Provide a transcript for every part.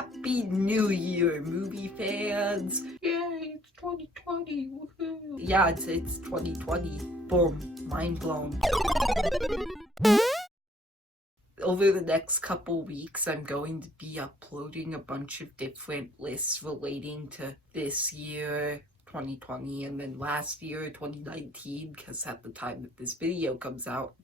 Happy New Year, movie fans! Yay, it's 2020! Woohoo! Yeah, it's 2020. Boom, mind blown. Over the next couple weeks, I'm going to be uploading a bunch of different lists relating to this year, 2020, and then last year, 2019, because at the time that this video comes out,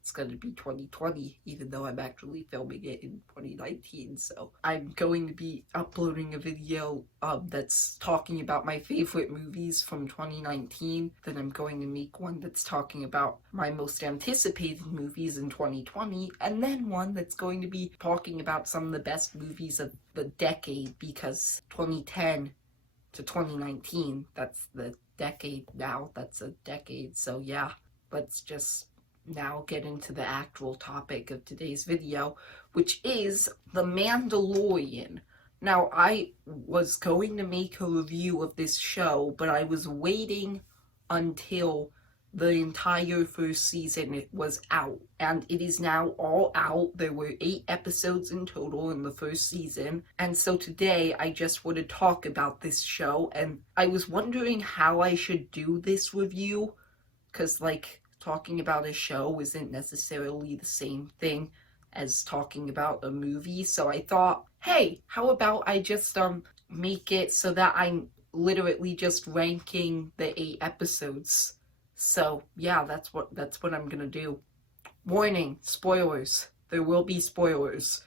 it's going to be 2020, even though I'm actually filming it in 2019. So I'm going to be uploading a video that's talking about my favorite movies from 2019. Then I'm going to make one that's talking about my most anticipated movies in 2020. And then one that's going to be talking about some of the best movies of the decade, because 2010 to 2019, that's the decade now. That's a decade. So yeah, let's just now get into the actual topic of today's video, which is The Mandalorian. Now, I was going to make a review of this show, but I was waiting until the entire first season was out, and it is now all out. There were 8 episodes in total in the first season, and so today I just want to talk about this show, and I was wondering how I should do this review, because talking about a show isn't necessarily the same thing as talking about a movie. So I thought, hey, how about I just make it so that I'm literally just ranking the 8 episodes. So yeah, that's what I'm gonna do. Warning, spoilers. There will be spoilers.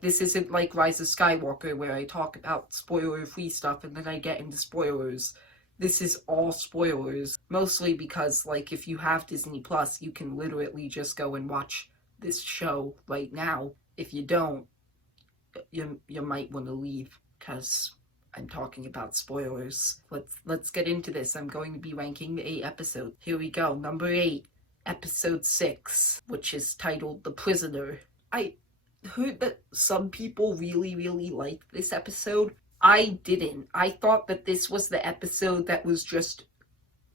This isn't like Rise of Skywalker where I talk about spoiler-free stuff and then I get into spoilers. This is all spoilers, mostly because, if you have Disney Plus, you can literally just go and watch this show right now. If you don't, you might want to leave, because I'm talking about spoilers. Let's get into this. I'm going to be ranking the 8 episodes. Here we go. Number 8, episode 6, which is titled The Prisoner. I heard that some people really, really liked this episode. I didn't. I thought that this was the episode that was just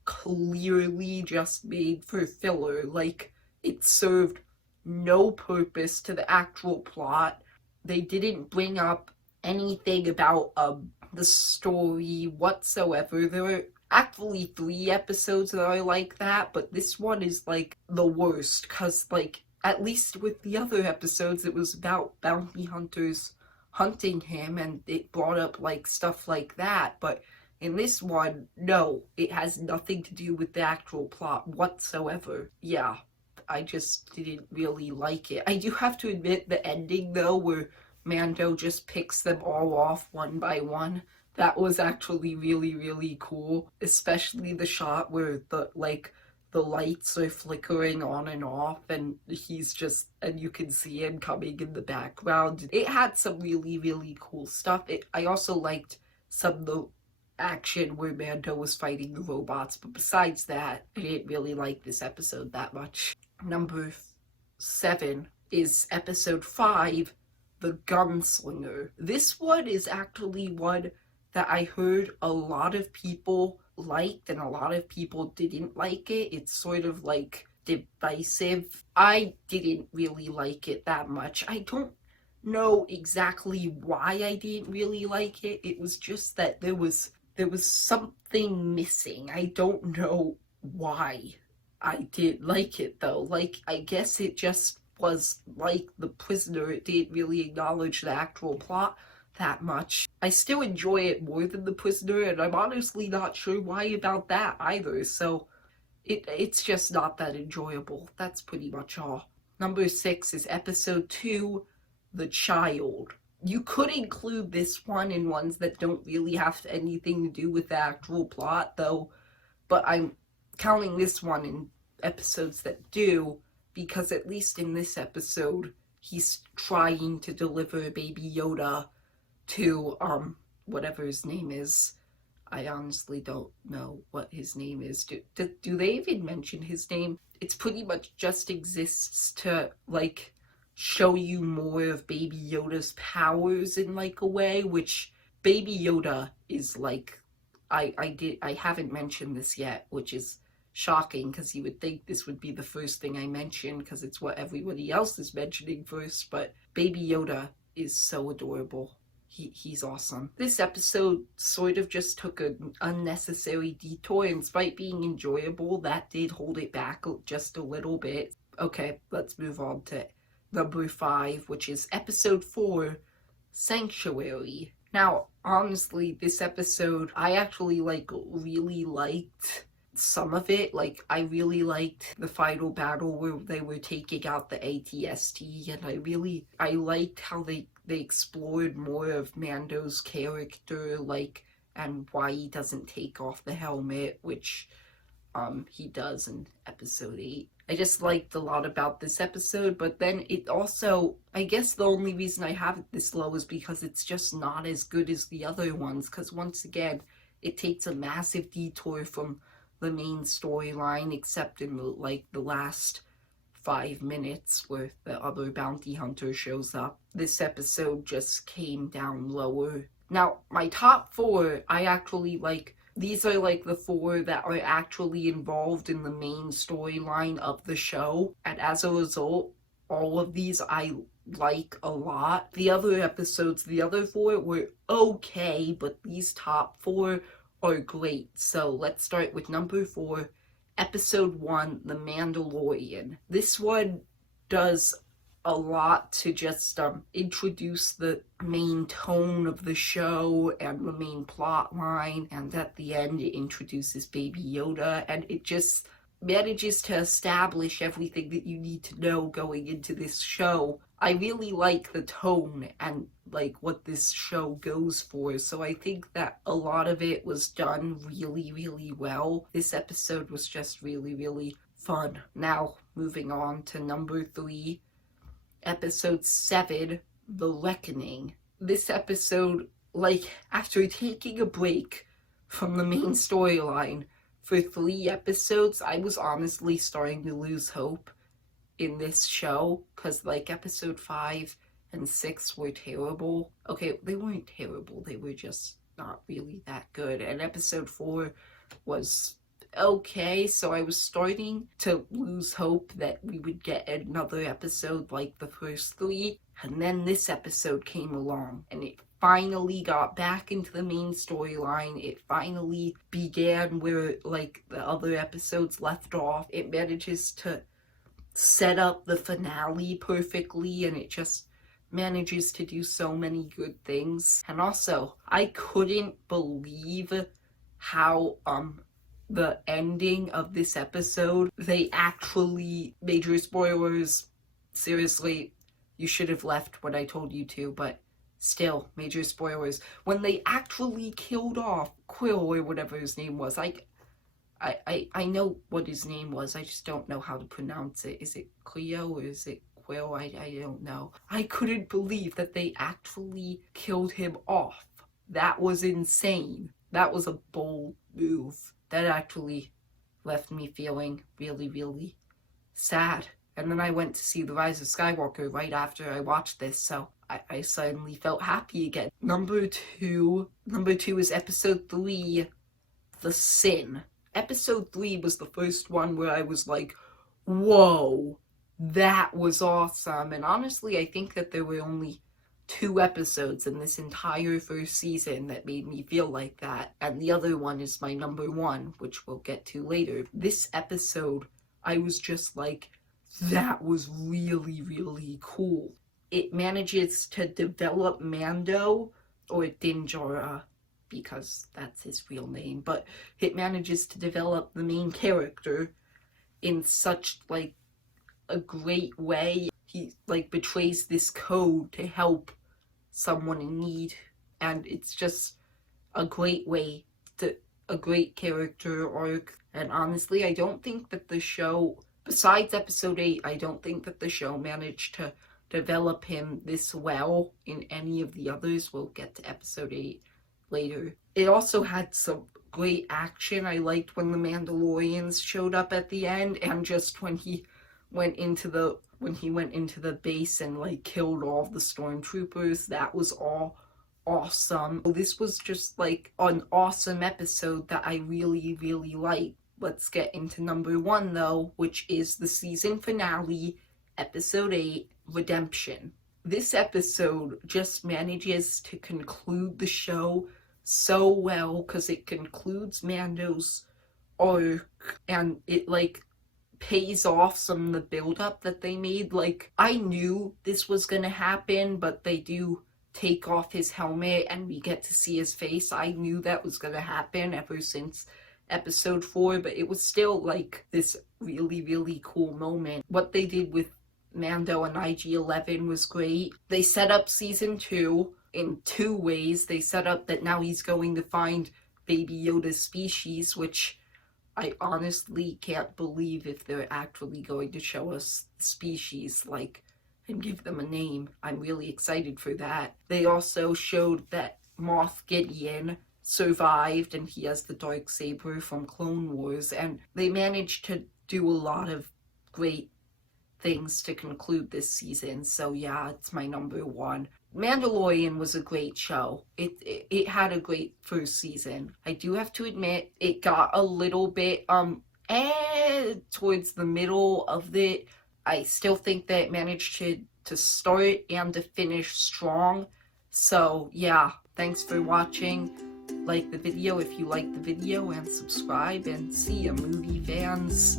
clearly just made for filler. It served no purpose to the actual plot. They didn't bring up anything about the story whatsoever. There were actually 3 episodes that I like that, but this one is the worst, because at least with the other episodes it was about bounty hunters hunting him, and it brought up stuff like that, but in this one, no, it has nothing to do with the actual plot whatsoever. Yeah, I just didn't really like it. I do have to admit, the ending though, where Mando just picks them all off one by one, that was actually really, really cool, especially the shot where the lights are flickering on and off, and and you can see him coming in the background. It had some really, really cool stuff. I also liked some of the action where Mando was fighting the robots, but besides that, I didn't really like this episode that much. Number 7 is episode 5, The Gunslinger. This one is actually one that I heard a lot of people liked and a lot of people didn't like it. It's sort of divisive. I didn't really like it that much. I don't know exactly why I didn't really like it. It was just that there was something missing. I don't know why I didn't like it though. I guess it just was like The Prisoner. It didn't really acknowledge the actual plot that much. I still enjoy it more than The Prisoner, and I'm honestly not sure why about that either, so it's just not that enjoyable. That's pretty much all. Number 6 is episode 2, The Child. You could include this one in ones that don't really have anything to do with the actual plot though, but I'm counting this one in episodes that do, because at least in this episode, he's trying to deliver Baby Yoda to whatever his name is. I honestly don't know what his name is. Do they even mention his name? It's pretty much just exists to show you more of Baby Yoda's powers in a way, which Baby Yoda is I haven't mentioned this yet, which is shocking, because you would think this would be the first thing I mention, because it's what everybody else is mentioning first, but Baby Yoda is so adorable. he's awesome. This episode sort of just took an unnecessary detour, and despite being enjoyable, that did hold it back just a little bit. Okay, let's move on to number 5, which is episode 4, Sanctuary. Now, honestly, this episode, I actually, really liked some of it. I really liked the final battle where they were taking out the ATST, and I liked how they explored more of Mando's character, and why he doesn't take off the helmet, which, he does in episode 8. I just liked a lot about this episode, but then it also, I guess the only reason I have it this low is because it's just not as good as the other ones, because once again, it takes a massive detour from the main storyline, except in the last 5 minutes where the other bounty hunter shows up. This episode just came down lower. Now, my top 4, I actually like. These are the 4 that are actually involved in the main storyline of the show, and as a result, all of these I like a lot. The other episodes, the other 4 were okay, but these top 4 are great. So let's start with number 4, episode 1, The Mandalorian. This one does a lot to just introduce the main tone of the show and the main plot line, and at the end it introduces Baby Yoda, and it just manages to establish everything that you need to know going into this show. I really like the tone and what this show goes for, so I think that a lot of it was done really, really well. This episode was just really, really fun. Now, moving on to number 3, episode 7, The Reckoning. This episode, after taking a break from the main storyline for 3 episodes, I was honestly starting to lose hope in this show, because episode 5 and 6 were terrible. Okay, they weren't terrible, they were just not really that good, and episode 4 was okay, so I was starting to lose hope that we would get another episode like the first 3, and then this episode came along, and it finally got back into the main storyline. It finally began where the other episodes left off. It manages to set up the finale perfectly, and it just manages to do so many good things. And also, I couldn't believe how the ending of this episode, they actually, major spoilers, seriously, you should have left when I told you to, but still, major spoilers, when they actually killed off Quill, or whatever his name was. I know what his name was, I just don't know how to pronounce it. Is it Cleo or is it Quill? I don't know. I couldn't believe that they actually killed him off. That was insane. That was a bold move. That actually left me feeling really, really sad. And then I went to see The Rise of Skywalker right after I watched this, so I suddenly felt happy again. Number two is episode 3, The Sin. Episode 3 was the first one where I was like, whoa, that was awesome. And honestly, I think that there were only 2 episodes in this entire first season that made me feel like that, and the other one is my number 1, which we'll get to later. This episode, I was just like, that was really, really cool. It manages to develop Mando, or Din Djarin, because that's his real name, but it manages to develop the main character in such a great way. He betrays this code to help someone in need, and it's just a great way to a great character arc. And honestly, I don't think that the show, besides episode 8, I don't think that the show managed to develop him this well in any of the others. We'll get to episode 8 later. It also had some great action. I liked when the Mandalorians showed up at the end, and just when he went into the base and killed all the stormtroopers. That was all awesome. This was just an awesome episode that I really, really liked. Let's get into number 1 though, which is the season finale, episode 8, Redemption. this episode just manages to conclude the show so well, because it concludes Mando's arc, and it like pays off some of the build-up that they made. Like, I knew this was gonna happen, but they do take off his helmet and we get to see his face. I knew that was gonna happen ever since episode 4, but it was still like this really, really cool moment. What they did with Mando and IG-11 was great. They set up season 2 in 2 ways. They set up that now he's going to find Baby Yoda's species, which I honestly can't believe if they're actually going to show us the species, like, and give them a name. I'm really excited for that. They also showed that Moff Gideon survived and he has the Darksaber from Clone Wars, and they managed to do a lot of great things to conclude this season. So yeah, it's my number 1. Mandalorian was a great show. It had a great first season. I do have to admit, it got a little bit towards the middle of it. I still think that it managed to start and to finish strong. So yeah, thanks for watching. Like the video if you like the video, and subscribe, and see ya, movie fans.